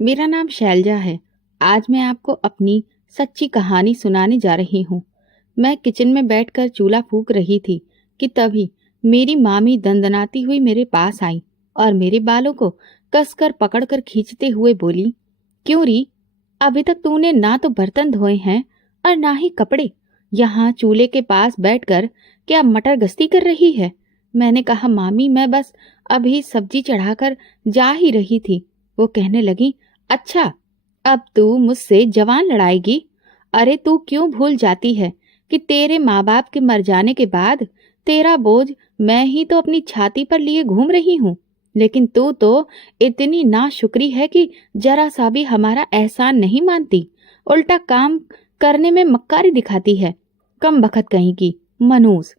मेरा नाम शैलजा है। आज मैं आपको अपनी सच्ची कहानी सुनाने जा रही हूँ। मैं किचन में बैठकर चूल्हा फूंक रही थी कि तभी मेरी मामी दंदनाती हुई मेरे पास आई और मेरे बालों को कसकर पकड़कर खींचते हुए बोली, क्यों री, अभी तक तूने ना तो बर्तन धोए हैं और ना ही कपड़े। यहाँ चूल्हे के पास बैठकर क्या मटर गश्ती कर रही है? मैंने कहा, मामी मैं बस अभी सब्जी चढ़ाकर जा ही रही थी। वो कहने लगी, अच्छा, अब तू मुझसे जवान लड़ाएगी? अरे तू क्यों भूल जाती है कि तेरे माँ बाप के मर जाने के बाद तेरा बोझ मैं ही तो अपनी छाती पर लिए घूम रही हूँ। लेकिन तू तो इतनी नाशुक्री है कि जरा सा भी हमारा एहसान नहीं मानती, उल्टा काम करने में मक्कारी दिखाती है। कम बखत कहीं की मनूस,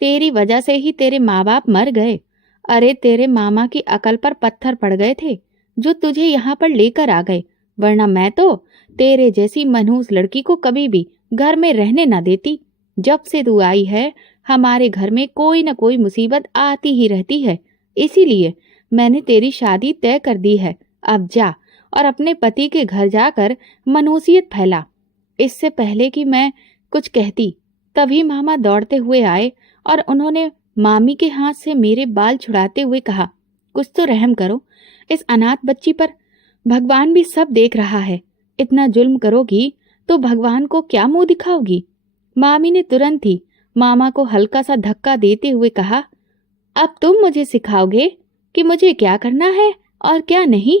तेरी वजह से ही तेरे माँ बाप मर गए। अरे तेरे मामा की अकल पर पत्थर पड़ गए थे जो तुझे यहाँ पर लेकर आ गए, वरना मैं तो तेरे जैसी मनहूस लड़की को कभी भी घर में रहने ना देती। जब से तू आई है हमारे घर में कोई न कोई मुसीबत आती ही रहती है, इसीलिए मैंने तेरी शादी तय कर दी है। अब जा और अपने पति के घर जाकर मनहूसियत फैला। इससे पहले कि मैं कुछ कहती तभी मामा दौड़ते हुए आए और उन्होंने मामी के हाथ से मेरे बाल छुड़ाते हुए कहा, कुछ तो रहम करो इस अनाथ बच्ची पर। भगवान भी सब देख रहा है। इतना जुल्म करोगी तो भगवान को क्या मुंह दिखाओगी? मामी ने तुरंत ही मामा को हल्का सा धक्का देते हुए कहा, अब तुम मुझे सिखाओगे कि मुझे क्या करना है और क्या नहीं?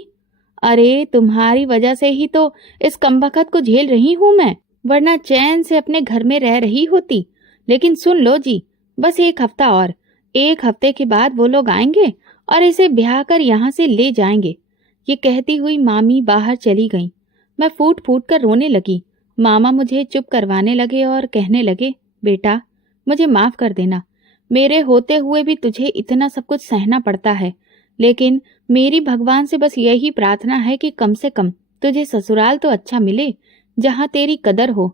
अरे तुम्हारी वजह से ही तो इस कमबख्त को झेल रही हूं मैं, वरना चैन से अपने घर में रह रही होती। लेकिन सुन लो जी, बस एक हफ्ता और, एक हफ्ते के बाद वो लोग आएंगे और इसे ब्याह कर यहाँ से ले जाएंगे। ये कहती हुई मामी बाहर चली गईं। मैं फूट फूट कर रोने लगी। मामा मुझे चुप करवाने लगे और कहने लगे, बेटा मुझे माफ कर देना, मेरे होते हुए भी तुझे इतना सब कुछ सहना पड़ता है। लेकिन मेरी भगवान से बस यही प्रार्थना है कि कम से कम तुझे ससुराल तो अच्छा मिले, जहाँ तेरी कदर हो,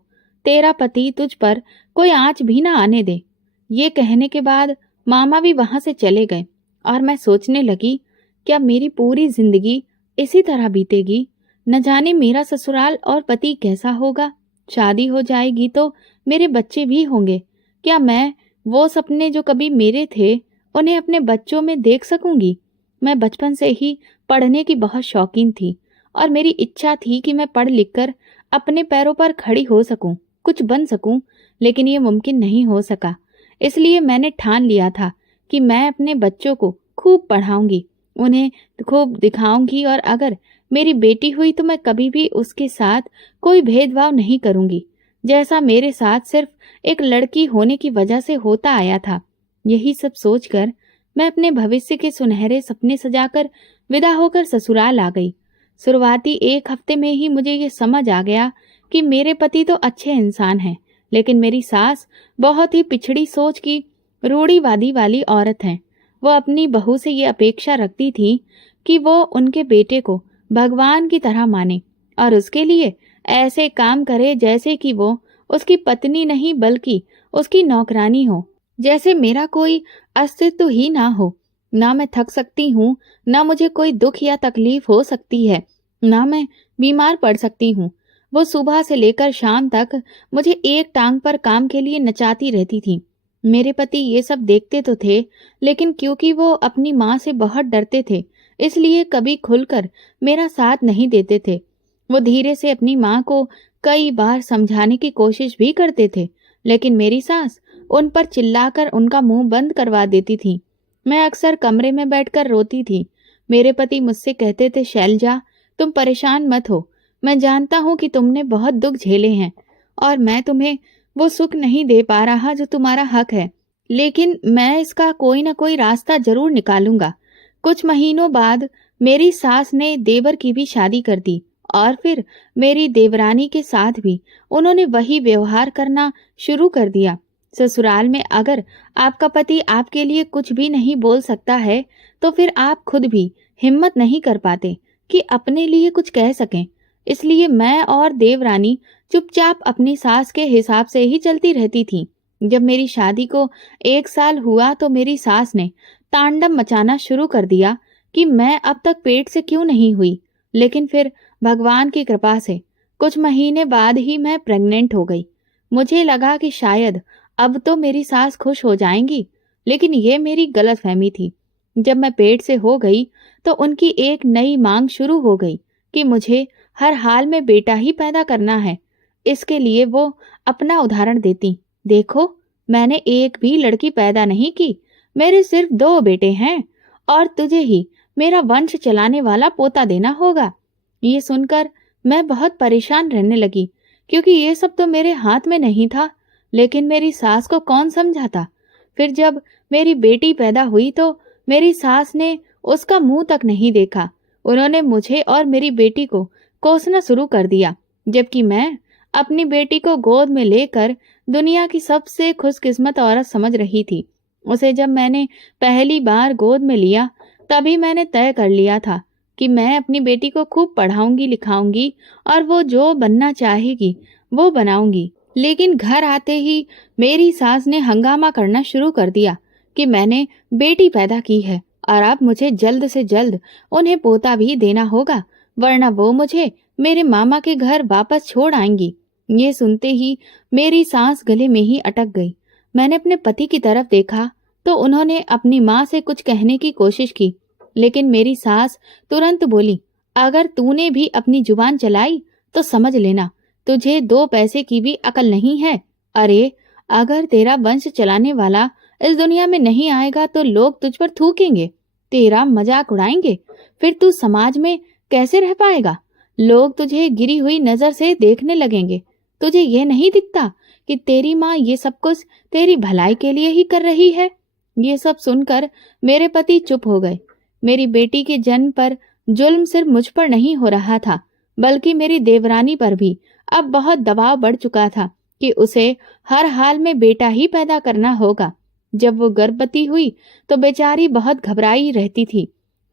तेरा पति तुझ पर कोई आंच भी ना आने दे। ये कहने के बाद मामा भी वहां से चले गए और मैं सोचने लगी, क्या मेरी पूरी जिंदगी इसी तरह बीतेगी? न जाने मेरा ससुराल और पति कैसा होगा। शादी हो जाएगी तो मेरे बच्चे भी होंगे। क्या मैं वो सपने जो कभी मेरे थे उन्हें अपने बच्चों में देख सकूंगी? मैं बचपन से ही पढ़ने की बहुत शौकीन थी और मेरी इच्छा थी कि मैं पढ़ लिख कर अपने पैरों पर खड़ी हो सकूं, कुछ बन सकूं, लेकिन ये मुमकिन नहीं हो सका। इसलिए मैंने ठान लिया था कि मैं अपने बच्चों को खूब पढ़ाऊंगी, उन्हें खूब दिखाऊंगी और अगर मेरी बेटी हुई तो मैं कभी भी उसके साथ कोई भेदभाव नहीं करूंगी, जैसा मेरे साथ सिर्फ एक लड़की होने की वजह से होता आया था। यही सब सोचकर मैं अपने भविष्य के सुनहरे सपने सजाकर विदा होकर ससुराल आ गई। शुरुआती एक हफ्ते में ही मुझे ये समझ आ गया कि मेरे पति तो अच्छे इंसान हैं, लेकिन मेरी सास बहुत ही पिछड़ी सोच की रूढ़िवादी वाली औरत है। वो अपनी बहू से ये अपेक्षा रखती थी कि वो उनके बेटे को भगवान की तरह माने और उसके लिए ऐसे काम करे जैसे कि वो उसकी पत्नी नहीं बल्कि उसकी नौकरानी हो, जैसे मेरा कोई अस्तित्व ही ना हो। ना मैं थक सकती हूँ, ना मुझे कोई दुख या तकलीफ हो सकती है, ना मैं बीमार पड़ सकती हूँ। वो सुबह से लेकर शाम तक मुझे एक टांग पर काम के लिए नचाती रहती थी। मेरे पति ये सब देखते तो थे, लेकिन क्योंकि वो अपनी माँ से बहुत डरते थे, इसलिए कभी खुलकर मेरा साथ नहीं देते थे। वो धीरे से अपनी माँ को कई बार समझाने की कोशिश भी करते थे, लेकिन मेरी सास उन पर चिल्लाकर उनका मुंह बंद करवा देती थी। मैं अक्सर कमरे में बैठकर रोती थी। मेरे पति मुझसे कहते थे, शैलजा तुम परेशान मत हो, मैं जानता हूँ कि तुमने बहुत दुख झेले हैं और मैं तुम्हें वो सुख नहीं दे पा रहा जो तुम्हारा हक है, लेकिन मैं इसका कोई ना कोई रास्ता जरूर निकालूंगा। कुछ महीनों बाद मेरी सास ने देवर की भी शादी कर दी और फिर मेरी देवरानी के साथ भी उन्होंने वही व्यवहार करना शुरू कर दिया। ससुराल में अगर आपका पति आपके लिए कुछ भी नहीं बोल सकता है तो फिर आप खुद भी हिम्मत नहीं कर पाते कि अपने लिए कुछ कह सकें। इसलिए मैं और देवरानी चुपचाप अपनी सास के हिसाब से ही चलती रहती थी। जब मेरी शादी को 1 साल हुआ तो मेरी सास ने तांडव मचाना शुरू कर दिया कि मैं अब तक पेट से क्यों नहीं हुई। लेकिन फिर भगवान की कृपा से कुछ महीने बाद ही मैं प्रेग्नेंट हो गई। मुझे लगा कि शायद अब तो मेरी सास खुश हो जाएंगी, लेकिन ये मेरी गलतफहमी थी। जब मैं पेट से हो गई तो उनकी एक नई मांग शुरू हो गई कि मुझे हर हाल में बेटा ही पैदा करना है। इसके लिए वो अपना उदाहरण देती, देखो मैंने एक भी लड़की पैदा नहीं की, मेरे सिर्फ 2 बेटे हैं और तुझे ही मेरा वंश चलाने वाला पोता देना होगा। ये सुनकर मैं बहुत परेशान रहने लगी, क्योंकि ये सब तो मेरे हाथ में नहीं था। लेकिन मेरी सास को कौन समझाता। फिर जब मेरी बेटी पैदा हुई तो मेरी सास ने उसका मुंह तक नहीं देखा। उन्होंने मुझे और मेरी बेटी को कोसना शुरू कर दिया, जबकि मैं अपनी बेटी को गोद में लेकर दुनिया की सबसे खुशकिस्मत औरत समझ रही थी। उसे जब मैंने पहली बार गोद में लिया, तभी मैंने तय कर लिया था कि मैं अपनी बेटी को खूब पढ़ाऊंगी लिखाऊंगी और वो जो बनना चाहेगी वो बनाऊंगी। लेकिन घर आते ही मेरी सास ने हंगामा करना शुरू कर दिया कि मैंने बेटी पैदा की है और अब मुझे जल्द से जल्द उन्हें पोता भी देना होगा, वरना वो मुझे मेरे मामा के घर वापस छोड़ आएंगी। ये सुनते ही मेरी सांस गले में ही अटक गई। मैंने अपने पति की तरफ देखा तो उन्होंने अपनी माँ से कुछ कहने की कोशिश की, लेकिन मेरी सास तुरंत बोली, अगर तूने भी अपनी जुबान चलाई तो समझ लेना तुझे 2 पैसे की भी अकल नहीं है। अरे अगर तेरा वंश चलाने वाला इस दुनिया में नहीं आएगा तो लोग तुझ पर थूकेंगे, तेरा मजाक उड़ाएंगे, फिर तू समाज में कैसे रह पाएगा। लोग तुझे गिरी हुई नजर से देखने लगेंगे। तुझे ये नहीं दिखता कि तेरी माँ ये सब कुछ तेरी भलाई के लिए ही कर रही है। ये सब सुनकर मेरे पति चुप हो गए। मेरी बेटी के जन्म पर जुल्म सिर्फ मुझ पर नहीं हो रहा था, बल्कि मेरी देवरानी पर भी अब बहुत दबाव बढ़ चुका था कि उसे हर हाल में बेटा ही पैदा करना होगा। जब वो गर्भवती हुई तो बेचारी बहुत घबराई रहती थी,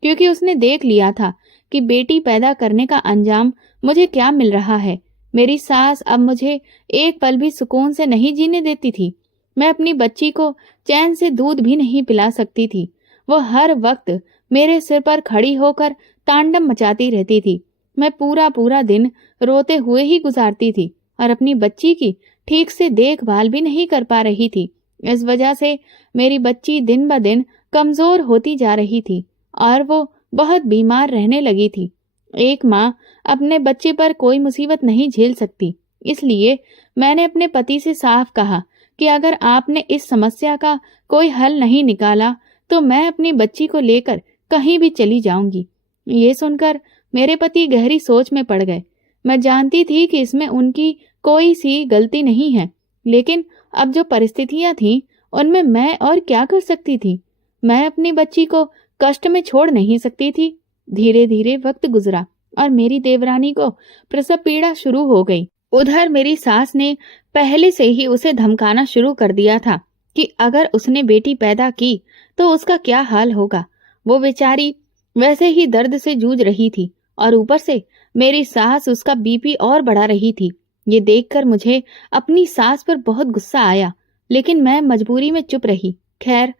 क्योंकि उसने देख लिया था कि बेटी पैदा करने का अंजाम मुझे क्या मिल रहा है। मेरी सास अब मुझे एक पल भी सुकून से नहीं जीने देती थी। मैं अपनी बच्ची को चैन से दूध भी नहीं पिला सकती थी। वो हर वक्त मेरे सिर पर खड़ी होकर तांडव मचाती रहती थी। मैं पूरा पूरा दिन रोते हुए ही गुजारती थी और अपनी बच्ची की ठीक से देखभाल भी नहीं कर पा रही थी। इस वजह से मेरी बच्ची दिन ब दिन कमजोर होती जा रही थी और वो बहुत बीमार रहने लगी थी। एक माँ अपने बच्चे पर कोई मुसीबत नहीं झेल सकती, इसलिए मैंने अपने पति से साफ कहा कि अगर आपने इस समस्या का कोई हल नहीं निकाला तो मैं अपनी बच्ची को लेकर कहीं भी चली जाऊंगी। ये सुनकर मेरे पति गहरी सोच में पड़ गए। मैं जानती थी कि इसमें उनकी कोई सी गलती नहीं है, लेकिन अब जो परिस्थितियां थीं उनमें मैं और क्या कर सकती थी। मैं अपनी बच्ची को कष्ट में छोड़ नहीं सकती थी। धीरे धीरे वक्त गुजरा और मेरी देवरानी को प्रसव पीड़ा शुरू हो गई। उधर मेरी सास ने पहले से ही उसे धमकाना शुरू कर दिया था कि अगर उसने बेटी पैदा की तो उसका क्या हाल होगा। वो बेचारी वैसे ही दर्द से जूझ रही थी और ऊपर से मेरी सास उसका बीपी और बढ़ा रही थी। ये देखकर मुझे अपनी सास पर बहुत गुस्सा आया, लेकिन मैं मजबूरी में चुप रही। खैर,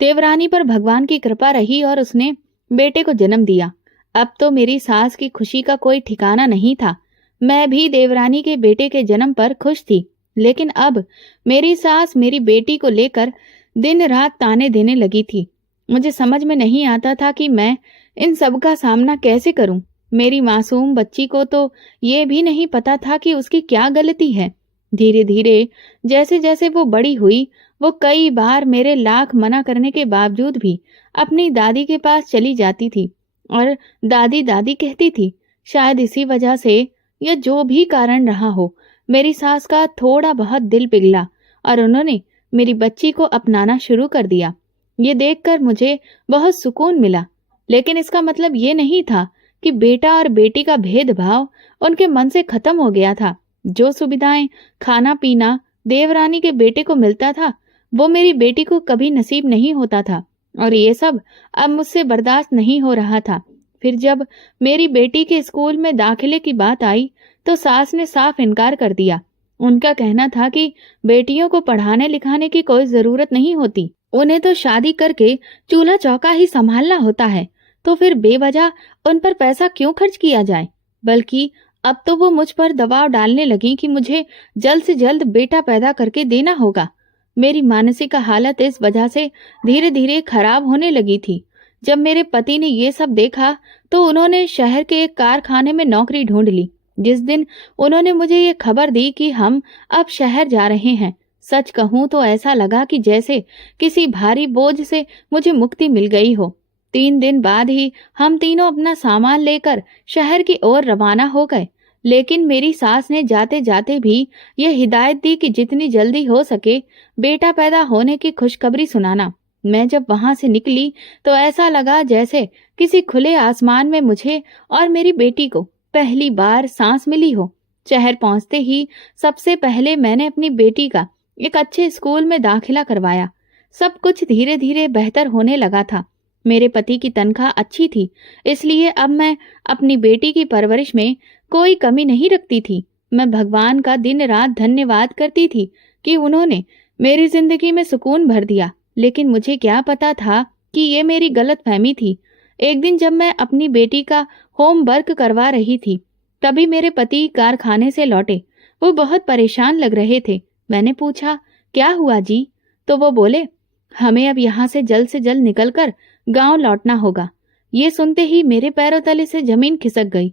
देवरानी पर भगवान की कृपा रही और उसने बेटे को जन्म दिया। अब तो मेरी सास की खुशी का कोई ठिकाना नहीं था। मैं भी देवरानी के बेटे के जन्म पर खुश थी, लेकिन अब मेरी सास मेरी बेटी को लेकर दिन रात ताने देने लगी थी। मुझे समझ में नहीं आता था कि मैं इन सब का सामना कैसे करूं। मेरी मासूम बच्ची को तो ये भी नहीं पता था कि उसकी क्या गलती है। धीरे धीरे जैसे जैसे वो बड़ी हुई, वो कई बार मेरे लाख मना करने के बावजूद भी अपनी दादी के पास चली जाती थी और दादी दादी कहती थी। शायद इसी वजह से या जो भी कारण रहा हो, मेरी सास का थोड़ा बहुत दिल पिघला और उन्होंने मेरी बच्ची को अपनाना शुरू कर दिया। ये देखकर मुझे बहुत सुकून मिला, लेकिन इसका मतलब ये नहीं था कि बेटा और बेटी का भेदभाव उनके मन से खत्म हो गया था। जो सुविधाएं, खाना पीना देवरानी के बेटे को मिलता था, वो मेरी बेटी को कभी नसीब नहीं होता था और ये सब अब मुझसे बर्दाश्त नहीं हो रहा था। फिर जब मेरी बेटी के स्कूल में दाखिले की बात आई तो सास ने साफ इनकार कर दिया। उनका कहना था कि बेटियों को पढ़ाने लिखाने की कोई जरूरत नहीं होती, उन्हें तो शादी करके चूल्हा चौका ही संभालना होता है। तो फिर बेवजह उन पर पैसा क्यों खर्च किया जाए। बल्कि अब तो वो मुझ पर दबाव डालने लगी कि मुझे जल्द से जल्द बेटा पैदा करके देना होगा। मेरी मानसिक हालत इस वजह से धीरे धीरे खराब होने लगी थी। जब मेरे पति ने ये सब देखा तो उन्होंने शहर के एक कारखाने में नौकरी ढूंढ ली। जिस दिन उन्होंने मुझे ये खबर दी कि हम अब शहर जा रहे हैं, सच कहूं तो ऐसा लगा कि जैसे किसी भारी बोझ से मुझे मुक्ति मिल गई हो। 3 दिन बाद ही हम तीनों अपना सामान लेकर शहर की ओर रवाना हो गए। लेकिन मेरी सास ने जाते जाते भी यह हिदायत दी कि जितनी जल्दी हो सके बेटा पैदा होने की खुशखबरी सुनाना। मैं जब वहां से निकली तो ऐसा लगा जैसे किसी खुले आसमान में मुझे और मेरी बेटी को पहली बार सांस मिली हो। शहर पहुंचते ही सबसे पहले मैंने अपनी बेटी का एक अच्छे स्कूल में दाखिला करवाया। सब कुछ धीरे धीरे बेहतर होने लगा था। मेरे पति की तनख्वाह अच्छी थी, इसलिए अब मैं अपनी बेटी की परवरिश में कोई कमी नहीं रखती थी। मैं भगवान का दिन रात धन्यवाद करती थी कि उन्होंने मेरी जिंदगी में सुकून भर दिया। लेकिन मुझे क्या पता था कि ये मेरी गलतफहमी थी। एक दिन जब मैं अपनी बेटी का होमवर्क करवा रही थी, तभी मेरे पति कारखाने से लौटे। वो बहुत परेशान लग रहे थे। मैंने पूछा, क्या हुआ जी? तो वो बोले, हमें अब यहाँ से जल्द निकलकर गांव लौटना होगा। ये सुनते ही मेरे पैरों तले से जमीन खिसक गई।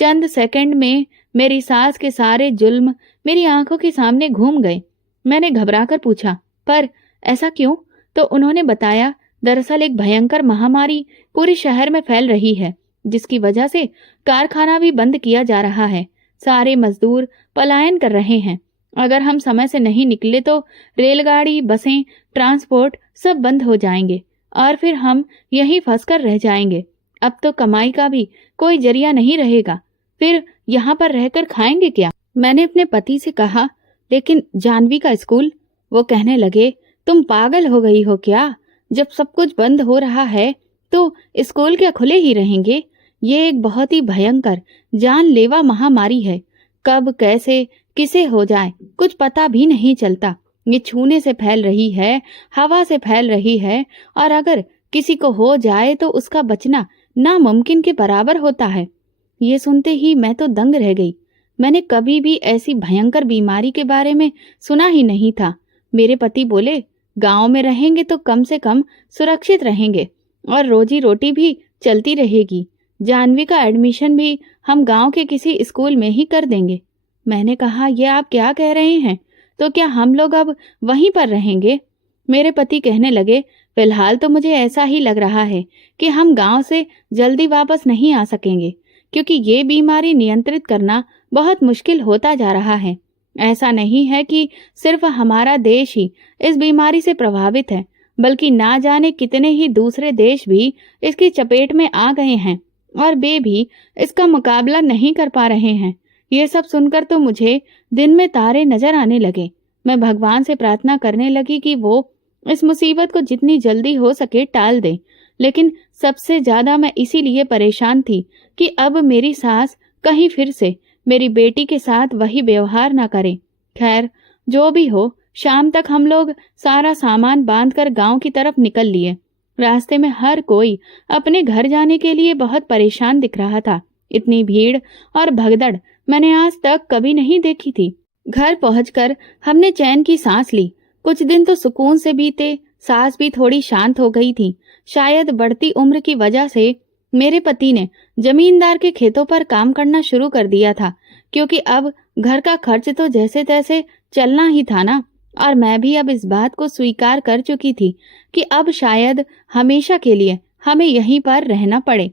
चंद सेकंड में मेरी सास के सारे जुल्म मेरी आंखों के सामने घूम गए। मैंने घबराकर पूछा, पर ऐसा क्यों? तो उन्होंने बताया, दरअसल एक भयंकर महामारी पूरे शहर में फैल रही है, जिसकी वजह से कारखाना भी बंद किया जा रहा है। सारे मजदूर पलायन कर रहे हैं। अगर हम समय से नहीं निकले तो रेलगाड़ी, बसें, ट्रांसपोर्ट सब बंद हो जाएंगे और फिर हम यहीं फंसकर रह जाएंगे। अब तो कमाई का भी कोई जरिया नहीं रहेगा। फिर यहाँ पर रहकर खाएंगे क्या? मैंने अपने पति से कहा, लेकिन जानवी का स्कूल? वो कहने लगे, तुम पागल हो गई हो क्या? जब सब कुछ बंद हो रहा है तो स्कूल क्या खुले ही रहेंगे? ये एक बहुत ही भयंकर जानलेवा महामारी है। कब कैसे किसे हो जाए कुछ पता भी नहीं चलता। ये छूने से फैल रही है, हवा से फैल रही है, और अगर किसी को हो जाए तो उसका बचना नामुमकिन के बराबर होता है। ये सुनते ही मैं तो दंग रह गई। मैंने कभी भी ऐसी भयंकर बीमारी के बारे में सुना ही नहीं था। मेरे पति बोले, गांव में रहेंगे तो कम से कम सुरक्षित रहेंगे और रोजी रोटी भी चलती रहेगी। जानवी का एडमिशन भी हम गांव के किसी स्कूल में ही कर देंगे। मैंने कहा, ये आप क्या कह रहे हैं? तो क्या हम लोग अब वहीं पर रहेंगे? मेरे पति कहने लगे, फिलहाल तो मुझे ऐसा ही लग रहा है कि हम गांव से जल्दी वापस नहीं आ सकेंगे, क्योंकि ये बीमारी नियंत्रित करना बहुत मुश्किल होता जा रहा है। ऐसा नहीं है कि सिर्फ हमारा देश ही इस बीमारी से प्रभावित है, बल्कि ना जाने कितने ही दूसरे देश भी इसकी चपेट में आ गए हैं और वे भी इसका मुकाबला नहीं कर पा रहे हैं। ये सब सुनकर तो मुझे दिन में तारे नजर आने लगे। मैं भगवान से प्रार्थना करने लगी कि वो इस मुसीबत को जितनी जल्दी हो सके टाल दे। लेकिन सबसे ज्यादा मैं इसीलिए परेशान थी कि अब मेरी सास कहीं फिर से मेरी बेटी के साथ वही व्यवहार ना करे। खैर, जो भी हो, शाम तक हम लोग सारा सामान बांधकर गांव की तरफ निकल लिए। रास्ते में हर कोई अपने घर जाने के लिए बहुत परेशान दिख रहा था। इतनी भीड़ और भगदड़ मैंने आज तक कभी नहीं देखी थी। घर पहुंचकर हमने चैन की सांस ली। कुछ दिन तो सुकून से बीते। सास भी थोड़ी शांत हो गई थी। शायद बढ़ती उम्र की वजह से मेरे पति ने जमींदार के खेतों पर काम करना शुरू कर दिया था, क्योंकि अब घर का खर्च तो जैसे तैसे चलना ही था ना। और मैं भी अब इस बात को स्वीकार कर चुकी थी कि अब शायद हमेशा के लिए हमें यहीं पर रहना पड़े।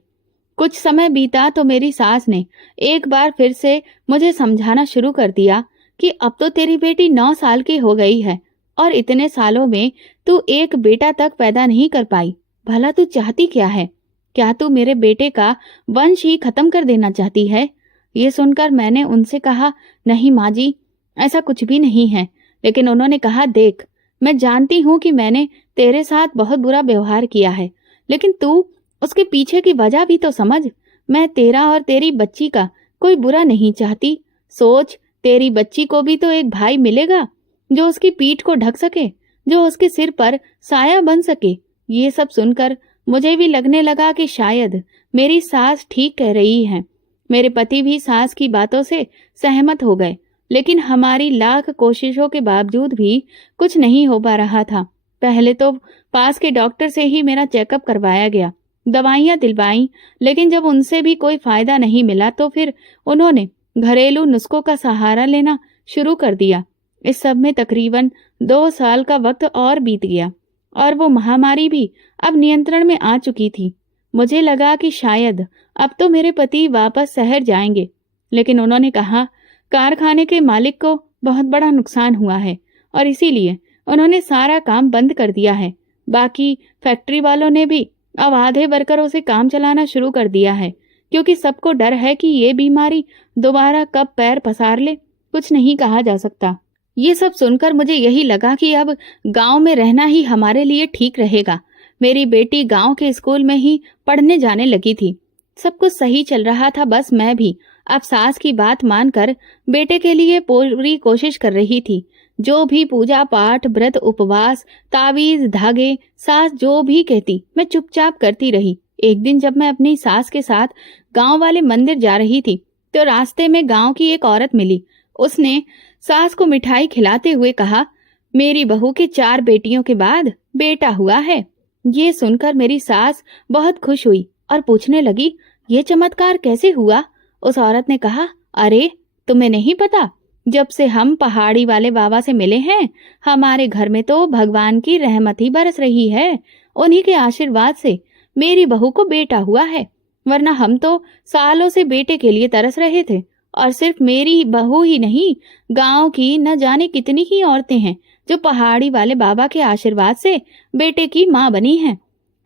कुछ समय बीता तो मेरी सास ने एक बार फिर से मुझे समझाना शुरू कर दिया कि अब तो तेरी बेटी 9 साल की हो गई है और इतने सालों में तू एक बेटा तक पैदा नहीं कर पाई। भला तू चाहती क्या है? क्या तू मेरे बेटे का वंश ही खत्म कर देना चाहती है? ये सुनकर मैंने उनसे कहा, नहीं माँ जी, ऐसा कुछ भी नहीं है। लेकिन उन्होंने कहा, देख, मैं जानती हूँ कि मैंने तेरे साथ बहुत बुरा व्यवहार किया है, लेकिन तू उसके पीछे की वजह भी तो समझ। मैं तेरा और तेरी बच्ची का कोई बुरा नहीं चाहती। सोच, तेरी बच्ची को भी तो एक भाई मिलेगा जो उसकी पीठ को ढक सके, जो उसके सिर पर साया बन सके। ये सब सुनकर मुझे भी लगने लगा कि शायद मेरी सास ठीक कह रही है। मेरे पति भी सास की बातों से सहमत हो गए, लेकिन हमारी लाख कोशिशों के बावजूद भी कुछ नहीं हो पा रहा था। पहले तो पास के डॉक्टर से ही मेरा चेकअप करवाया गया, दवाइयां दिलवाई, लेकिन जब उनसे भी कोई फायदा नहीं मिला तो फिर उन्होंने घरेलू नुस्खों का सहारा लेना शुरू कर दिया। इस सब में तकरीबन 2 साल का वक्त और बीत गया और वो महामारी भी अब नियंत्रण में आ चुकी थी। मुझे लगा कि शायद अब तो मेरे पति वापस शहर जाएंगे, लेकिन उन्होंने कहा कारखाने के मालिक को बहुत बड़ा नुकसान हुआ है और इसीलिए उन्होंने सारा काम बंद कर दिया है। बाकी फैक्ट्री वालों ने भी अब आधे वर्करों से काम चलाना शुरू कर दिया है, क्योंकि सबको डर है कि ये बीमारी दोबारा कब पैर पसार ले, कुछ नहीं कहा जा सकता। ये सब सुनकर मुझे यही लगा कि अब गांव में रहना ही हमारे लिए ठीक रहेगा। मेरी बेटी गांव के स्कूल में ही पढ़ने जाने लगी थी। सब कुछ सही चल रहा था, बस मैं भी अब सास की बात मानकर बेटे के लिए पूरी कोशिश कर रही थी। जो भी पूजा पाठ, व्रत, उपवास, तावीज, धागे, सास जो भी कहती मैं चुपचाप करती रही। एक दिन जब मैं अपनी सास के साथ गांव वाले मंदिर जा रही थी तो रास्ते में गांव की एक औरत मिली। उसने सास को मिठाई खिलाते हुए कहा, मेरी बहू के 4 बेटियों के बाद बेटा हुआ है। ये सुनकर मेरी सास बहुत खुश हुई और पूछने लगी, ये चमत्कार कैसे हुआ? उस औरत ने कहा, अरे तुम्हें नहीं पता, जब से हम पहाड़ी वाले बाबा से मिले हैं हमारे घर में तो भगवान की रहमत ही बरस रही है। उन्हीं के आशीर्वाद से मेरी बहू को बेटा हुआ है, वरना हम तो सालों से बेटे के लिए तरस रहे थे। और सिर्फ मेरी बहू ही नहीं, गांव की न जाने कितनी ही औरतें हैं जो पहाड़ी वाले बाबा के आशीर्वाद से बेटे की माँ बनी हैं।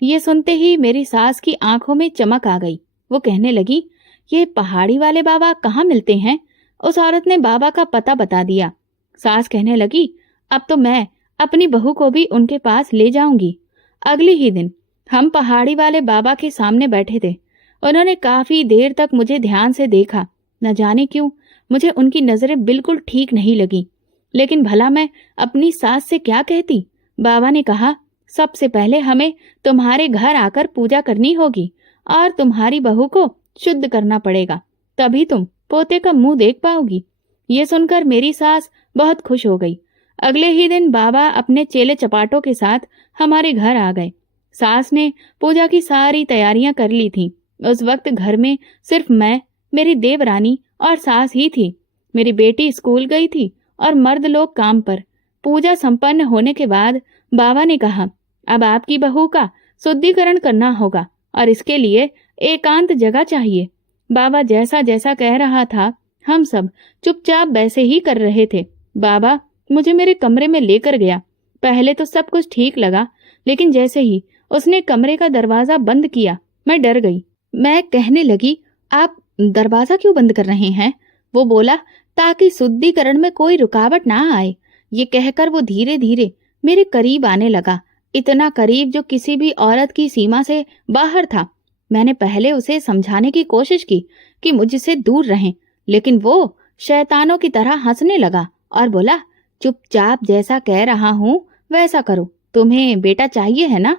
ये सुनते ही मेरी सास की आंखों में चमक आ गई। वो कहने लगी, ये पहाड़ी वाले बाबा कहाँ मिलते हैं? उस औरत ने बाबा का पता बता दिया। सास कहने लगी, अब तो मैं अपनी बहू को भी उनके पास ले जाऊंगी। अगले ही दिन हम पहाड़ी वाले बाबा के सामने बैठे थे। उन्होंने काफी देर तक मुझे ध्यान से देखा। न जाने क्यों मुझे उनकी नजरें बिल्कुल ठीक नहीं लगी, लेकिन भला मैं अपनी सास से क्या कहती? बाबा ने कहा, सबसे पहले हमें तुम्हारे घर आकर पूजा करनी होगी और तुम्हारी बहू को शुद्ध करना पड़ेगा, तभी तुम पोते का मुंह देख पाओगी। ये सुनकर मेरी सास बहुत खुश हो गई। अगले ही दिन बाबा अपने चेले चपाटों के साथ हमारे घर आ गए। सास ने पूजा की सारी तैयारियां कर ली थी। उस वक्त घर में सिर्फ मैं, मेरी देवरानी और सास ही थी। मेरी बेटी स्कूल गई थी और मर्द लोग काम पर। पूजा संपन्न होने के बाद बाबा ने कहा, अब आपकी बहू का शुद्धिकरण करना होगा और इसके लिए एकांत जगह चाहिए। बाबा जैसा जैसा कह रहा था हम सब चुपचाप वैसे ही कर रहे थे। बाबा मुझे मेरे कमरे में लेकर गया। पहले तो सब कुछ ठीक लगा, लेकिन जैसे ही उसने कमरे का दरवाजा बंद किया मैं डर गई। मैं कहने लगी, आप दरवाजा क्यों बंद कर रहे हैं? वो बोला, ताकि शुद्धिकरण में कोई रुकावट ना आए। ये कहकर वो धीरे धीरे मेरे करीब आने लगा, इतना करीब जो किसी भी औरत की सीमा से बाहर था। मैंने पहले उसे समझाने की कोशिश की कि मुझसे दूर रहें, लेकिन वो शैतानों की तरह हंसने लगा और बोला, चुपचाप जैसा कह रहा हूँ वैसा करो। तुम्हें बेटा चाहिए है ना?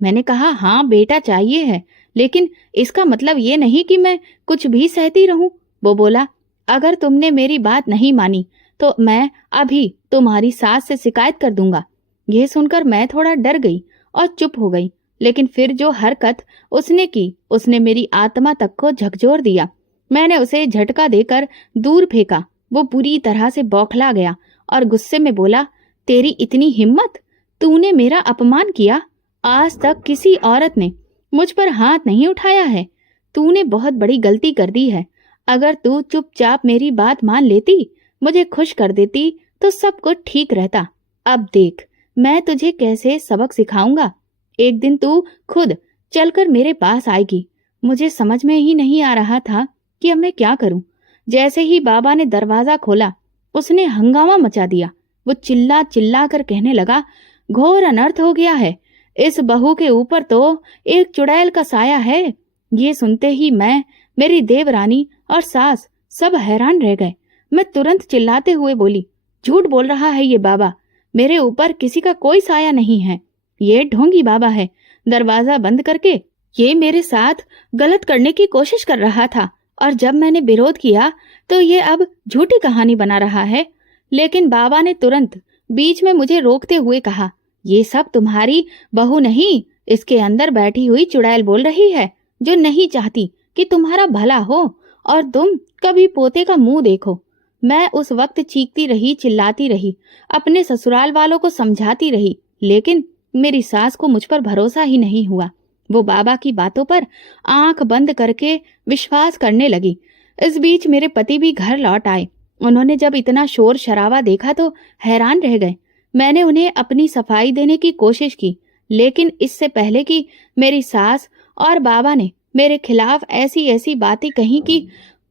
मैंने कहा, हाँ बेटा चाहिए है, लेकिन इसका मतलब ये नहीं कि मैं कुछ भी सहती रहूं। वो बोला, अगर तुमने मेरी बात नहीं मानी तो मैं अभी तुम्हारी सास से शिकायत कर दूंगा। यह सुनकर मैं थोड़ा डर गई और चुप हो गई, लेकिन फिर जो हरकत उसने की उसने मेरी आत्मा तक को झकझोर दिया। मैंने उसे झटका देकर दूर फेंका। वो बुरी तरह से बौखला गया और गुस्से में बोला, तेरी इतनी हिम्मत, तूने मेरा अपमान किया। आज तक किसी औरत ने मुझ पर हाथ नहीं उठाया है। तूने बहुत बड़ी गलती कर दी है। अगर तू चुपचाप मेरी बात मान लेती, मुझे खुश कर देती तो सब कुछ ठीक रहता। अब देख मैं तुझे कैसे सबक सिखाऊंगा। एक दिन तू खुद चलकर मेरे पास आएगी। मुझे समझ में ही नहीं आ रहा था कि अब मैं क्या करूं। जैसे ही बाबा ने दरवाजा खोला उसने हंगामा मचा दिया। वो चिल्ला चिल्ला कर कहने लगा, घोर अनर्थ हो गया है। इस बहू के ऊपर तो एक चुड़ैल का साया है। ये सुनते ही मैं, मेरी देवरानी और सास सब हैरान रह गए। मैं तुरंत चिल्लाते हुए बोली, झूठ बोल रहा है ये बाबा, मेरे ऊपर किसी का कोई साया नहीं है। ये ढोंगी बाबा है। दरवाजा बंद करके ये मेरे साथ गलत करने की कोशिश कर रहा था, और जब मैंने विरोध किया तो ये अब झूठी कहानी बना रहा है। लेकिन बाबा ने तुरंत बीच में मुझे रोकते हुए कहा, ये सब तुम्हारी बहू नहीं, इसके अंदर बैठी हुई चुड़ैल बोल रही है, जो नहीं चाहती कि तुम्हारा भला हो और तुम कभी पोते का मुंह देखो। मैं उस वक्त चीखती रही, चिल्लाती रही, अपने ससुराल वालों को समझाती रही, लेकिन मेरी सास को मुझ पर भरोसा ही नहीं हुआ। वो बाबा की बातों पर आंख बंद करके विश्वास करने लगी। इस बीच मेरे पति भी घर लौट आए। उन्होंने जब इतना शोर शराबा देखा तो हैरान रह गए। मैंने उन्हें अपनी सफाई देने की कोशिश की, लेकिन इससे पहले कि मेरी सास और बाबा ने मेरे खिलाफ ऐसी ऐसी बातें कही कि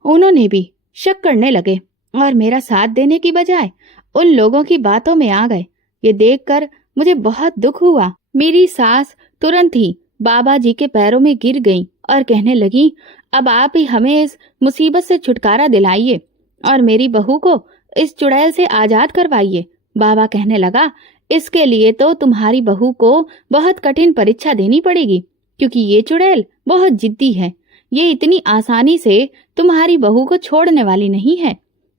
उन्होंने भी शक करने लगे और मेरा साथ देने की बजाय उन लोगों की बातों में आ गए। ये देखकर मुझे बहुत दुख हुआ। मेरी सास तुरंत ही बाबा जी के पैरों में गिर गईं और कहने लगी, अब आप ही हमें इस मुसीबत से छुटकारा दिलाइए और मेरी बहू को इस चुड़ैल से आजाद करवाइए। बाबा कहने लगा, इसके लिए तो तुम्हारी बहू को बहुत कठिन परीक्षा देनी पड़ेगी, क्योंकि ये चुड़ैल बहुत जिद्दी है। ये इतनी आसानी से तुम्हारी बहू को छोड़ने वाली नहीं है।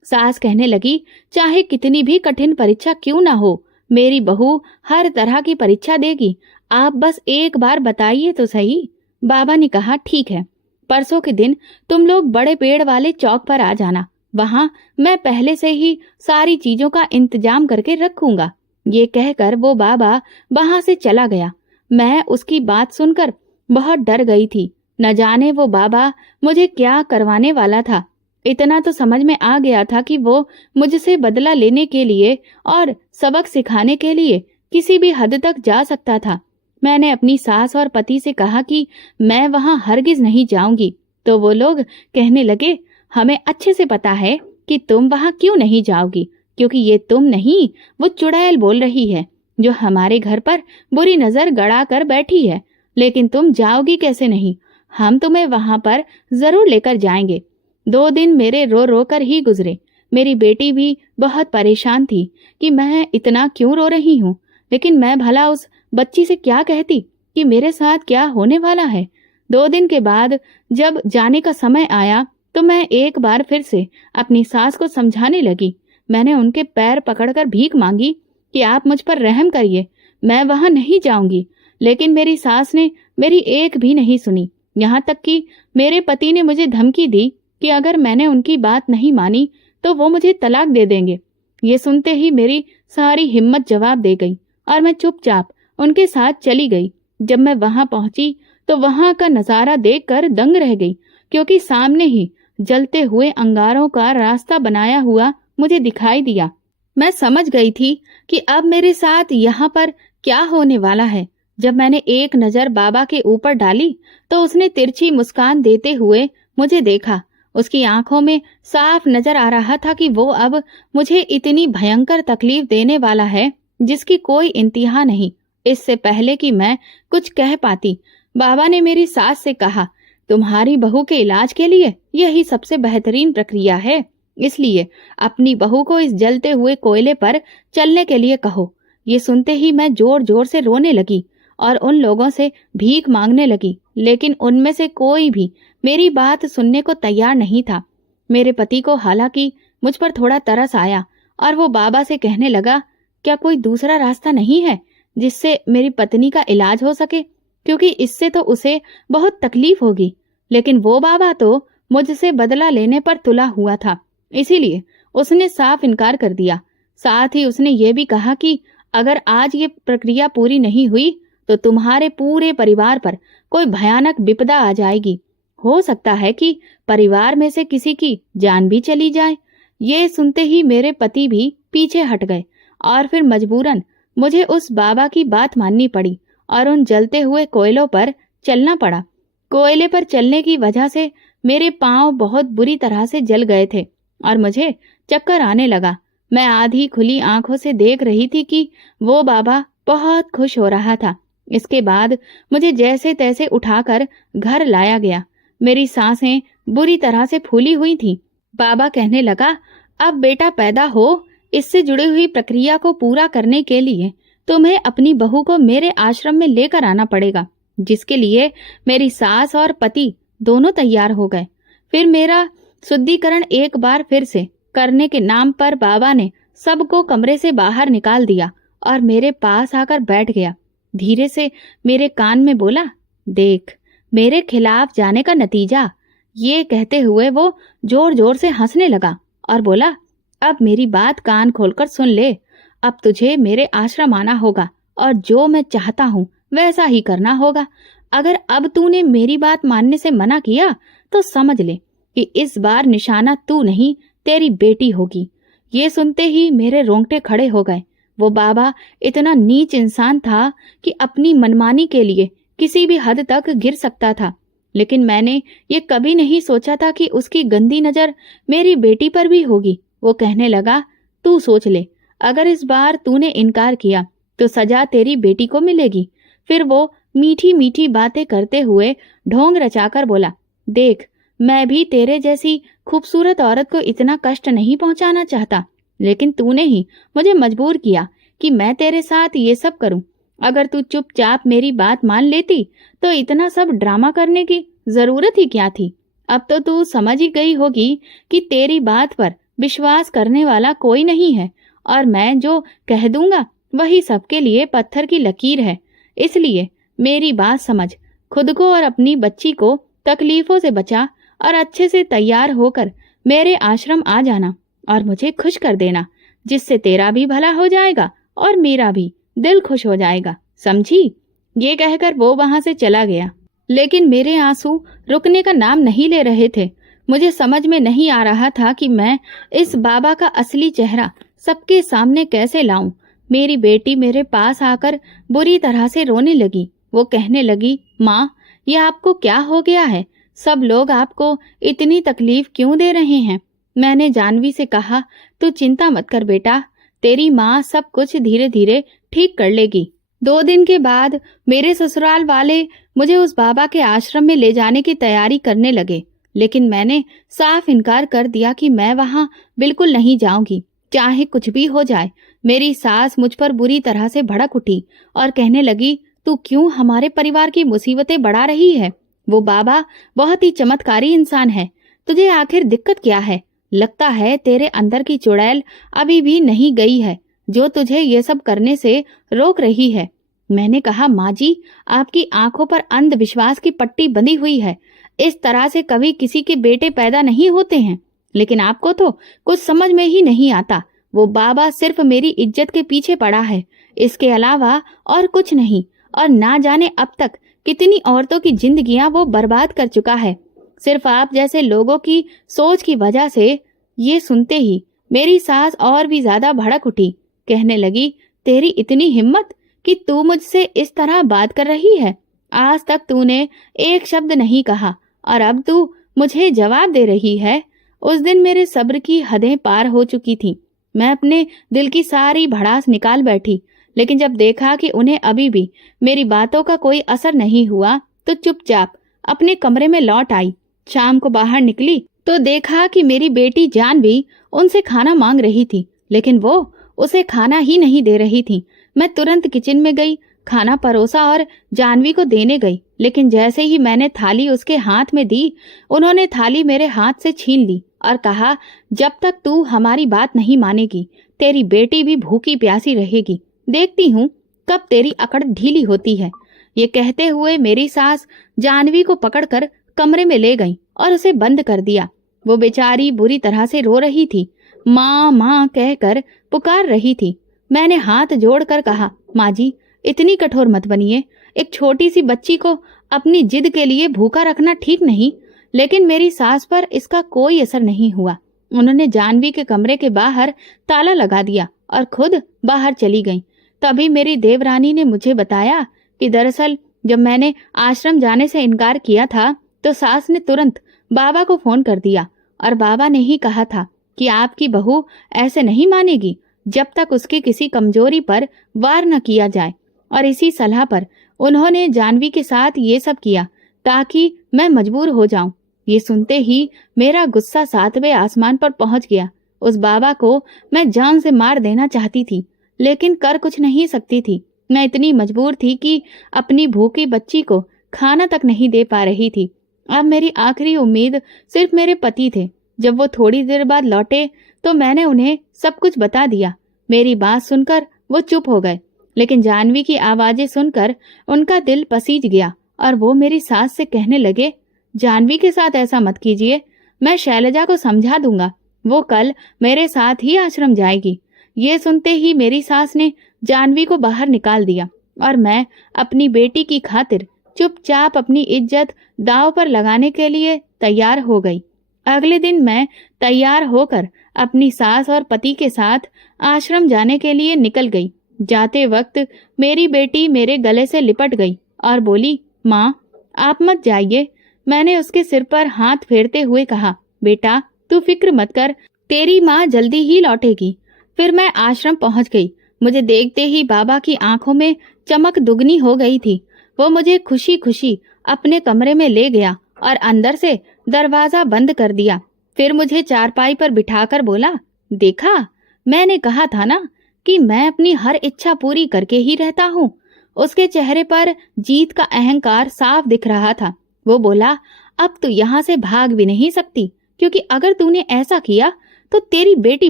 सास कहने लगी, चाहे कितनी भी कठिन परीक्षा क्यों ना हो, मेरी बहू हर तरह की परीक्षा देगी, आप बस एक बार बताइए तो सही। बाबा ने कहा, ठीक है, परसों के दिन तुम लोग बड़े पेड़ वाले चौक पर आ जाना, वहां मैं पहले से ही सारी चीजों का इंतजाम करके रखूंगा। ये कहकर वो बाबा वहां से चला गया। मैं उसकी बात सुनकर बहुत डर गई थी। न जाने वो बाबा मुझे क्या करवाने वाला था। इतना तो समझ में आ गया था कि वो मुझसे बदला लेने के लिए और सबक सिखाने के लिए किसी भी हद तक जा सकता था। मैंने अपनी सास और पति से कहा कि मैं वहां हरगिज नहीं जाऊंगी, तो वो लोग कहने लगे, हमें अच्छे से पता है कि तुम वहां क्यों नहीं जाओगी, क्योंकि ये तुम नहीं, वो चुड़ैल बोल रही है, जो हमारे घर पर बुरी नजर गड़ा कर बैठी है। लेकिन तुम जाओगी कैसे नहीं, हम तुम्हें वहां पर जरूर लेकर जाएंगे। 2 दिन मेरे रो रो कर ही गुजरे। मेरी बेटी भी बहुत परेशान थी कि मैं इतना क्यों रो रही हूँ, लेकिन मैं भला उस बच्ची से क्या कहती कि मेरे साथ क्या होने वाला है। 2 दिन के बाद जब जाने का समय आया तो मैं एक बार फिर से अपनी सास को समझाने लगी। मैंने उनके पैर पकड़कर भीख मांगी कि आप मुझ पर रहम करिए, मैं वहां नहीं जाऊंगी। लेकिन मेरी सास ने मेरी एक भी नहीं सुनी। यहाँ तक कि मेरे पति ने मुझे धमकी दी कि अगर मैंने उनकी बात नहीं मानी तो वो मुझे तलाक दे देंगे। ये सुनते ही मेरी सारी हिम्मत जवाब दे गई और मैं चुपचाप उनके साथ चली गई। जब मैं वहां पहुंची तो वहां का नजारा देखकर दंग रह गई, क्योंकि सामने ही जलते हुए अंगारों का रास्ता बनाया हुआ मुझे दिखाई दिया। मैं समझ गई थी कि अब मेरे साथ यहाँ पर क्या होने वाला है। जब मैंने एक नजर बाबा के ऊपर डाली तो उसने तिरछी मुस्कान देते हुए मुझे देखा। उसकी आंखों में साफ नजर आ रहा था कि वो अब मुझे इतनी भयंकर तकलीफ देने वाला है जिसकी कोई इंतहा नहीं। इससे पहले कि मैं कुछ कह पाती, बाबा ने मेरी सास से कहा, तुम्हारी बहू के इलाज के लिए यही सबसे बेहतरीन प्रक्रिया है, इसलिए अपनी बहू को इस जलते हुए कोयले पर चलने के लिए कहो। ये सुनते ही मैं जोर जोर से रोने लगी और उन लोगों से भीख मांगने लगी, लेकिन उनमें से कोई भी मेरी बात सुनने को तैयार नहीं था। मेरे पति को हालांकि मुझ पर थोड़ा तरस आया और वो बाबा से कहने लगा, क्या कोई दूसरा रास्ता नहीं है जिससे मेरी पत्नी का इलाज हो सके, क्योंकि इससे तो उसे बहुत तकलीफ होगी। लेकिन वो बाबा तो मुझसे बदला लेने पर तुला हुआ था, इसीलिए उसने साफ इनकार कर दिया। साथ ही उसने ये भी कहा कि अगर आज ये प्रक्रिया पूरी नहीं हुई तो तुम्हारे पूरे परिवार पर कोई भयानक विपदा आ जाएगी। हो सकता है कि परिवार में से किसी की जान भी चली जाए। ये सुनते ही मेरे पति भी पीछे हट गए और फिर मजबूरन मुझे उस बाबा की बात माननी पड़ी और उन जलते हुए कोयलों पर चलना पड़ा। कोयले पर चलने की वजह से मेरे पांव बहुत बुरी तरह से जल गए थे और मुझे चक्कर आने लगा। मैं आधी खुली आंखों से देख रही थी कि वो बाबा बहुत खुश हो रहा था। इसके बाद मुझे जैसे तैसे उठाकर घर लाया गया। मेरी सांसें बुरी तरह से फूली हुई थीं। बाबा कहने लगा, अब बेटा पैदा हो, इससे जुड़ी हुई प्रक्रिया को पूरा करने के लिए तुम्हें अपनी बहू को मेरे आश्रम में लेकर आना पड़ेगा। जिसके लिए मेरी सास और पति दोनों तैयार हो गए। फिर मेरा शुद्धिकरण एक बार फिर से करने के नाम पर बाबा ने सबको कमरे से बाहर निकाल दिया और मेरे पास आकर बैठ गया। धीरे से मेरे कान में बोला, देख मेरे खिलाफ जाने का नतीजा। ये कहते हुए वो जोर जोर से हंसने लगा और बोला, अब मेरी बात कान खोलकर सुन ले। अब तुझे मेरे आश्रम आना होगा और जो मैं चाहता हूँ वैसा ही करना होगा। अगर अब तूने मेरी बात मानने से मना किया तो समझ ले कि इस बार निशाना तू नहीं तेरी बेटी होगी। ये सुनते ही मेरे रोंगटे खड़े हो गए। वो बाबा इतना नीच इंसान था कि अपनी मनमानी के लिए किसी भी हद तक गिर सकता था, लेकिन मैंने ये कभी नहीं सोचा था कि उसकी गंदी नजर मेरी बेटी पर भी होगी। वो कहने लगा, तू सोच ले, अगर इस बार तूने इनकार किया तो सजा तेरी बेटी को मिलेगी। फिर वो मीठी मीठी बातें करते हुए ढोंग रचाकर बोला, देख मैं भी तेरे जैसी खूबसूरत औरत को इतना कष्ट नहीं पहुंचाना चाहता, लेकिन तूने ही मुझे मजबूर किया कि मैं तेरे साथ ये सब करूं। अगर तू चुपचाप मेरी बात मान लेती तो इतना सब ड्रामा करने की जरूरत ही क्या थी। अब तो तू समझ ही गई होगी कि तेरी बात पर विश्वास करने वाला कोई नहीं है और मैं जो कह दूंगा वही सबके लिए पत्थर की लकीर है। इसलिए मेरी बात समझ, खुद को और अपनी बच्ची को तकलीफों से बचा और अच्छे से तैयार होकर मेरे आश्रम आ जाना और मुझे खुश कर देना, जिससे तेरा भी भला हो जाएगा और मेरा भी दिल खुश हो जाएगा, समझी। ये कहकर वो वहां से चला गया, लेकिन मेरे आंसू रुकने का नाम नहीं ले रहे थे। मुझे समझ में नहीं आ रहा था कि मैं इस बाबा का असली चेहरा सबके सामने कैसे लाऊं। मेरी बेटी मेरे पास आकर बुरी तरह से रोने लगी। वो कहने लगी, माँ ये आपको क्या हो गया है? सब लोग आपको इतनी तकलीफ क्यों दे रहे हैं? मैंने जानवी से कहा, तू चिंता मत कर बेटा, तेरी माँ सब कुछ धीरे धीरे ठीक कर लेगी। 2 दिन के बाद मेरे ससुराल वाले मुझे उस बाबा के आश्रम में ले जाने की तैयारी करने लगे, लेकिन मैंने साफ इनकार कर दिया कि मैं वहां बिल्कुल नहीं जाऊंगी, चाहे कुछ भी हो जाए। मेरी सास मुझ पर बुरी तरह से भड़क उठी और कहने लगी, तू क्यों हमारे परिवार की मुसीबतें बढ़ा रही है? वो बाबा बहुत ही चमत्कारी इंसान है, तुझे आखिर दिक्कत क्या है? लगता है तेरे अंदर की चुड़ैल अभी भी नहीं गई है, जो तुझे ये सब करने से रोक रही है। मैंने कहा, माँ जी आपकी आंखों पर अंधविश्वास की पट्टी बंधी हुई है। इस तरह से कभी किसी के बेटे पैदा नहीं होते हैं, लेकिन आपको तो कुछ समझ में ही नहीं आता। वो बाबा सिर्फ मेरी इज्जत के पीछे पड़ा है, इसके अलावा और कुछ नहीं। और ना जाने अब तक कितनी औरतों की जिंदगियां वो बर्बाद कर चुका है, सिर्फ आप जैसे लोगों की सोच की वजह से। ये सुनते ही मेरी सास और भी ज्यादा भड़क उठी, कहने लगी, तेरी इतनी हिम्मत कि तू मुझसे इस तरह बात कर रही है? आज तक तूने एक शब्द नहीं कहा और अब तू मुझे जवाब दे रही है। उस दिन मेरे सब्र की हदें पार हो चुकी थी। मैं अपने दिल की सारी भड़ास निकाल बैठी, लेकिन जब देखा कि उन्हें अभी भी मेरी बातों का कोई असर नहीं हुआ तो चुपचाप अपने कमरे में लौट आई। शाम को बाहर निकली तो देखा कि मेरी बेटी जानवी उनसे खाना मांग रही थी, लेकिन वो उसे खाना ही नहीं दे रही थी। मैं तुरंत किचन में गई, खाना परोसा और जानवी को देने गई, लेकिन जैसे ही मैंने थाली उसके हाथ में दी, उन्होंने थाली मेरे हाथ से छीन ली और कहा, जब तक तू हमारी बात नहीं मानेगी तेरी बेटी भी भूखी प्यासी रहेगी। देखती हूँ कब तेरी अकड़ ढीली होती है। ये कहते हुए मेरी सास जानवी को पकड़कर कमरे में ले गई और उसे बंद कर दिया। वो बेचारी बुरी तरह से रो रही थी, माँ माँ कहकर पुकार रही थी। मैंने हाथ जोड़कर कहा, माँ जी इतनी कठोर मत बनिए, एक छोटी सी बच्ची को अपनी जिद के लिए भूखा रखना ठीक नहीं। लेकिन मेरी सास पर इसका कोई असर नहीं हुआ। उन्होंने जानवी के कमरे के बाहर ताला लगा दिया और खुद बाहर चली गईं। तभी मेरी देवरानी ने मुझे बताया कि दरअसल जब मैंने आश्रम जाने से इनकार किया था तो सास ने तुरंत बाबा को फोन कर दिया और बाबा ने ही कहा था कि आपकी बहू ऐसे नहीं मानेगी जब तक उसकी किसी कमजोरी पर वार न किया जाए। और इसी सलाह पर उन्होंने जानवी के साथ ये सब किया ताकि मैं मजबूर हो जाऊं। ये सुनते ही मेरा गुस्सा 7वें आसमान पर पहुंच गया। उस बाबा को मैं जान से मार देना चाहती थी, लेकिन कर कुछ नहीं सकती थी। मैं इतनी मजबूर थी कि अपनी भूखी बच्ची को खाना तक नहीं दे पा रही थी। अब मेरी आखिरी उम्मीद सिर्फ मेरे पति थे। जब वो थोड़ी देर बाद लौटे तो मैंने उन्हें सब कुछ बता दिया। मेरी बात सुनकर वो चुप हो गए, लेकिन जानवी की आवाजें सुनकर उनका दिल पसीज गया और वो मेरी सास से कहने लगे, जानवी के साथ ऐसा मत कीजिए, मैं शैलजा को समझा दूंगा, वो कल मेरे साथ ही आश्रम जाएगी। ये सुनते ही मेरी सास ने जानवी को बाहर निकाल दिया और मैं अपनी बेटी की खातिर चुपचाप अपनी इज्जत दांव पर लगाने के लिए तैयार हो गई। अगले दिन मैं तैयार होकर अपनी सास और पति के साथ आश्रम जाने के लिए निकल गई। जाते वक्त मेरी बेटी मेरे गले से लिपट गई और बोली, माँ आप मत जाइए। मैंने उसके सिर पर हाथ फेरते हुए कहा, बेटा तू फिक्र मत कर, तेरी माँ जल्दी ही लौटेगी। फिर मैं आश्रम पहुंच गई। मुझे देखते ही बाबा की आंखों में चमक दुगनी हो गई थी। वो मुझे खुशी खुशी अपने कमरे में ले गया और अंदर से दरवाजा बंद कर दिया। फिर मुझे चारपाई पर बिठाकर बोला, देखा मैंने कहा था ना कि मैं अपनी हर इच्छा पूरी करके ही रहता हूँ। उसके चेहरे पर जीत का अहंकार साफ दिख रहा था। वो बोला, अब तू यहाँ से भाग भी नहीं सकती, क्योंकि अगर तूने ऐसा किया तो तेरी बेटी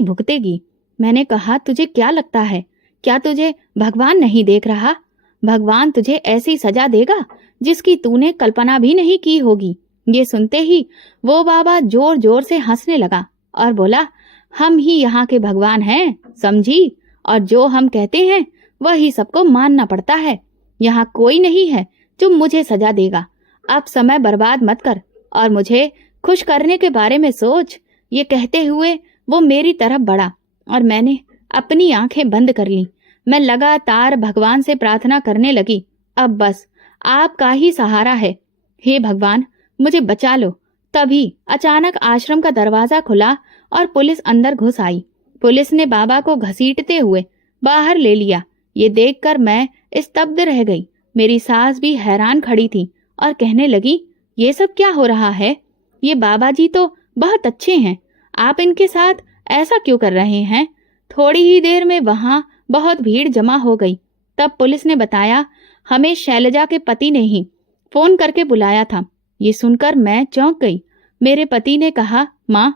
भुगतेगी। मैंने कहा, तुझे क्या लगता है, क्या तुझे भगवान नहीं देख रहा? भगवान तुझे ऐसी सजा देगा जिसकी तूने कल्पना भी नहीं की होगी। ये सुनते ही वो बाबा जोर जोर से हंसने लगा और बोला, हम ही यहाँ के भगवान हैं, समझी, और जो हम कहते हैं वही सबको मानना पड़ता है। यहाँ कोई नहीं है जो मुझे सजा देगा। अब समय बर्बाद मत कर और मुझे खुश करने के बारे में सोच। ये कहते हुए वो मेरी तरफ बढ़ा और मैंने अपनी आंखें बंद कर ली। मैं लगातार भगवान से प्रार्थना करने लगी, अब बस आपका ही सहारा है, हे भगवान मुझे बचा लो। तभी अचानक आश्रम का दरवाजा खुला और पुलिस अंदर घुस आई। पुलिस ने बाबा को घसीटते हुए बाहर ले लिया। ये देखकर मैं स्तब्ध रह गई। मेरी सास भी हैरान खड़ी थी और कहने लगी, ये सब क्या हो रहा है? ये बाबा जी तो बहुत अच्छे हैं, आप इनके साथ ऐसा क्यों कर रहे हैं? थोड़ी ही देर में वहां बहुत भीड़ जमा हो गई। तब पुलिस ने बताया, हमें शैलजा के पति ने ही फोन करके बुलाया था। ये सुनकर मैं चौंक गई। मेरे पति ने कहा, माँ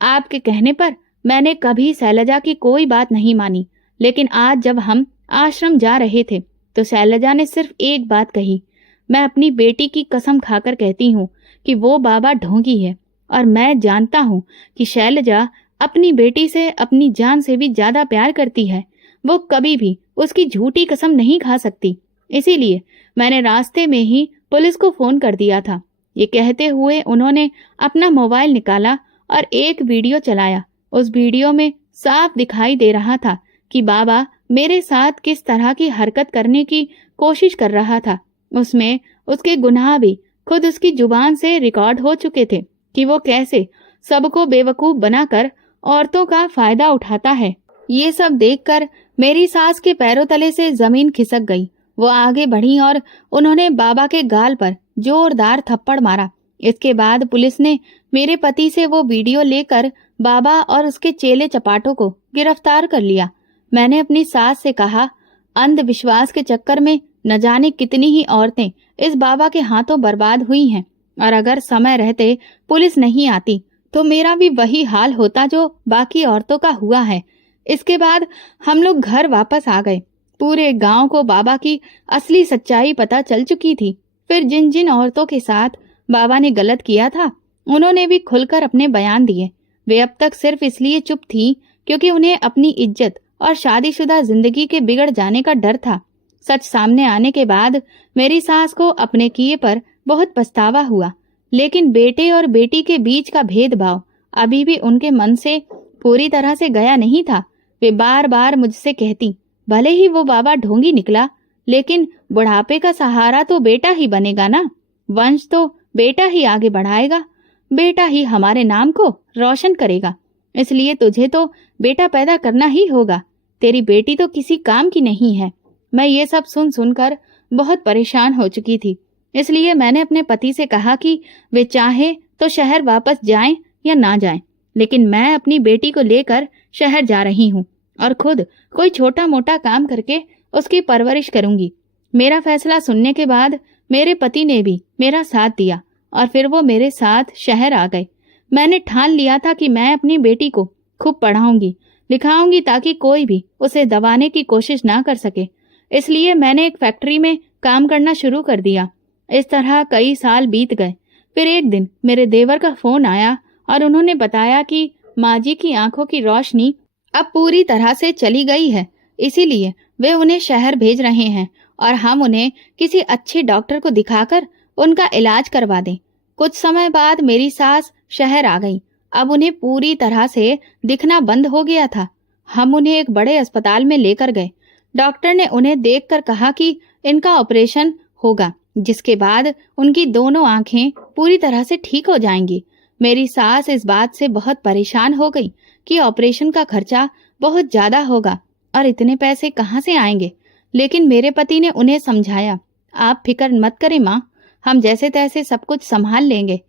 आपके कहने पर मैंने कभी शैलजा की कोई बात नहीं मानी, लेकिन आज जब हम आश्रम जा रहे थे तो शैलजा ने सिर्फ एक बात कही। मैं अपनी बेटी की कसम खाकर कहती हूँ कि वो बाबा ढोंगी है और मैं जानता हूँ कि शैलजा अपनी बेटी से अपनी जान से भी ज्यादा प्यार करती है। वो कभी भी उसकी झूठी कसम नहीं खा सकती। इसीलिए मैंने रास्ते में ही पुलिस को फोन कर दिया था। ये कहते हुए उन्होंने अपना मोबाइल निकाला और एक वीडियो चलाया। उस वीडियो में साफ दिखाई दे रहा था कि बाबा मेरे साथ किस तरह की हरकत करने की कोशिश कर रहा था। उसमें उसके गुनाह भी खुद उसकी जुबान से रिकॉर्ड हो चुके थे कि वो कैसे सबको बेवकूफ बनाकर औरतों का फायदा उठाता है। ये सब देखकर मेरी सास के पैरों तले से जमीन खिसक गई। वो आगे बढ़ी और उन्होंने बाबा के गाल पर जोरदार थप्पड़ मारा। इसके बाद पुलिस ने मेरे पति से वो वीडियो लेकर बाबा और उसके चेले चपाटों को गिरफ्तार कर लिया। मैंने अपनी सास से कहा, अंधविश्वास के चक्कर में न जाने कितनी ही औरतें इस बाबा के हाथों बर्बाद हुई हैं, और अगर समय रहते पुलिस नहीं आती तो मेरा भी वही हाल होता जो बाकी औरतों का हुआ है। इसके बाद हम लोग घर वापस आ गए। पूरे गांव को बाबा की असली सच्चाई पता चल चुकी थी। फिर जिन जिन औरतों के साथ बाबा ने गलत किया था उन्होंने भी खुलकर अपने बयान दिए। वे अब तक सिर्फ इसलिए चुप थी क्योंकि उन्हें अपनी इज्जत और शादीशुदा जिंदगी के बिगड़ जाने का डर था। सच सामने आने के बाद मेरी सास को अपने किए पर बहुत पछतावा हुआ, लेकिन बेटे और बेटी के बीच का भेदभाव अभी भी उनके मन से पूरी तरह से गया नहीं था। वे बार बार मुझसे कहती, भले ही वो बाबा ढोंगी निकला, लेकिन बुढ़ापे का सहारा तो बेटा ही बनेगा ना। वंश तो बेटा ही आगे बढ़ाएगा, बेटा ही हमारे नाम को रोशन करेगा। इसलिए तुझे तो बेटा पैदा करना ही होगा। तेरी बेटी तो किसी काम की नहीं है। मैं ये सब सुन सुनकर बहुत परेशान हो चुकी थी। इसलिए मैंने अपने पति से कहा कि वे चाहे तो शहर वापस जाएं या ना जाएं, लेकिन मैं अपनी बेटी को लेकर शहर जा रही हूँ और खुद कोई छोटा मोटा काम करके उसकी परवरिश करूंगी। मेरा फैसला सुनने के बाद मेरे पति ने भी मेरा साथ दिया और फिर वो मेरे साथ शहर आ गए। मैंने ठान लिया था कि मैं अपनी बेटी को खूब पढ़ाऊंगी, लिखाऊंगी ताकि कोई भी उसे दबाने की कोशिश ना कर सके। इसलिए मैंने एक फैक्ट्री में काम करना शुरू कर दिया। इस तरह कई साल बीत गए। फिर एक दिन मेरे देवर का फोन आया और उन्होंने बताया कि माँ जी की आंखों की रोशनी अब पूरी तरह से चली गई है, इसीलिए वे उन्हें शहर भेज रहे हैं और हम उन्हें किसी अच्छे डॉक्टर को दिखाकर उनका इलाज करवा दें। कुछ समय बाद मेरी सास शहर आ गई। अब उन्हें पूरी तरह से दिखना बंद हो गया था। हम उन्हें एक बड़े अस्पताल में लेकर गए। डॉक्टर ने उन्हें देखकर कहा कि इनका ऑपरेशन होगा, जिसके बाद उनकी दोनों आंखें पूरी तरह से ठीक हो जाएंगी। मेरी सास इस बात से बहुत परेशान हो गई कि ऑपरेशन का खर्चा बहुत ज्यादा होगा और इतने पैसे कहाँ से आएंगे। लेकिन मेरे पति ने उन्हें समझाया, आप फिक्र मत करें माँ, हम जैसे तैसे सब कुछ संभाल लेंगे।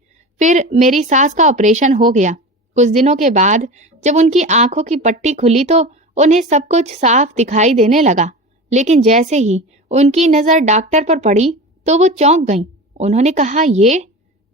फिर मेरी सास का ऑपरेशन हो गया। कुछ दिनों के बाद जब उनकी आंखों की पट्टी खुली तो उन्हें सब कुछ साफ दिखाई देने लगा। लेकिन जैसे ही उनकी नजर डॉक्टर पर पड़ी तो वो चौंक गईं। उन्होंने कहा, ये?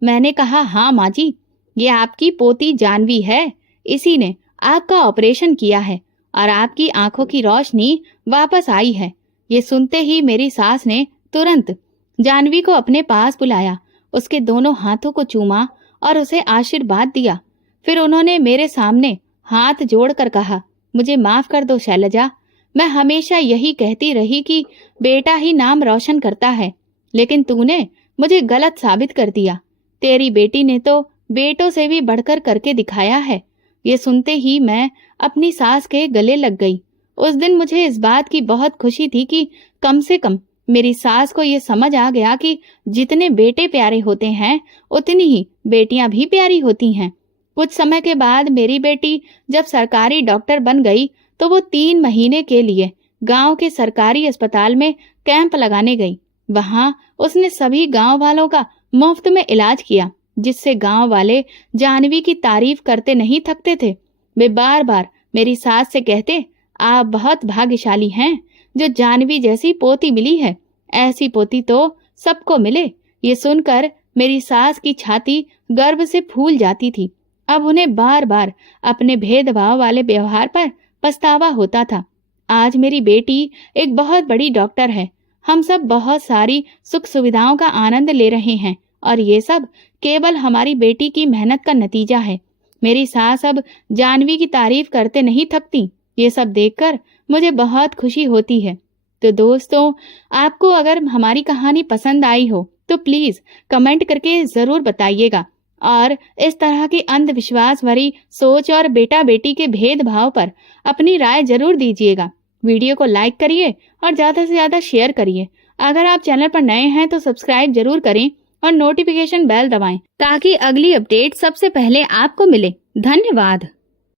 मैंने कहा, हाँ माँ जी, ये आपकी पोती जानवी है। इसी ने आपका ऑपरेशन किया है और आपकी आंखों की रोशनी वापस आई है। ये सुनते ही मेरी सास ने तुरंत जानवी को अपने पास बुलाया, उसके दोनों हाथों को चूमा और उसे आशीर्वाद दिया। फिर उन्होंने मेरे सामने हाथ जोड़कर कहा, मुझे माफ कर दो शैलजा, मैं हमेशा यही कहती रही कि बेटा ही नाम रोशन करता है, लेकिन तूने मुझे गलत साबित कर दिया। तेरी बेटी ने तो बेटों से भी बढ़कर करके दिखाया है। ये सुनते ही मैं अपनी सास के गले लग गई। उस दिन मुझे इस बात की बहुत खुशी थी कि कम से कम मेरी सास को ये समझ आ गया कि जितने बेटे प्यारे होते हैं उतनी ही बेटियां भी प्यारी होती हैं। कुछ समय के बाद मेरी बेटी जब सरकारी डॉक्टर बन गई तो वो 3 महीने के लिए गांव के सरकारी अस्पताल में कैंप लगाने गई। वहां उसने सभी गांव वालों का मुफ्त में इलाज किया, जिससे गांव वाले जानवी की तारीफ करते नहीं थकते थे। वे बार बार मेरी सास से कहते, आप बहुत भाग्यशाली हैं जो जानवी जैसी पोती मिली है। ऐसी पोती तो सबको मिले। ये सुनकर मेरी सास की छाती गर्व से फूल जाती थी। अब उन्हें बार बार अपने भेदभाव वाले व्यवहार पर पछतावा होता था। आज मेरी बेटी एक बहुत बड़ी डॉक्टर है। हम सब बहुत सारी सुख सुविधाओं का आनंद ले रहे हैं और ये सब केवल हमारी बेटी की मेहनत का नतीजा है। मेरी सास अब जानवी की तारीफ करते नहीं थकती। ये सब देखकर मुझे बहुत खुशी होती है। तो दोस्तों, आपको अगर हमारी कहानी पसंद आई हो तो प्लीज कमेंट करके जरूर बताइएगा और इस तरह की अंधविश्वास भरी सोच और बेटा बेटी के भेदभाव पर अपनी राय जरूर दीजिएगा। वीडियो को लाइक करिए और ज्यादा से ज्यादा शेयर करिए। अगर आप चैनल पर नए हैं तो सब्सक्राइब जरूर करें और नोटिफिकेशन बेल दबाएं ताकि अगली अपडेट सबसे पहले आपको मिले। धन्यवाद।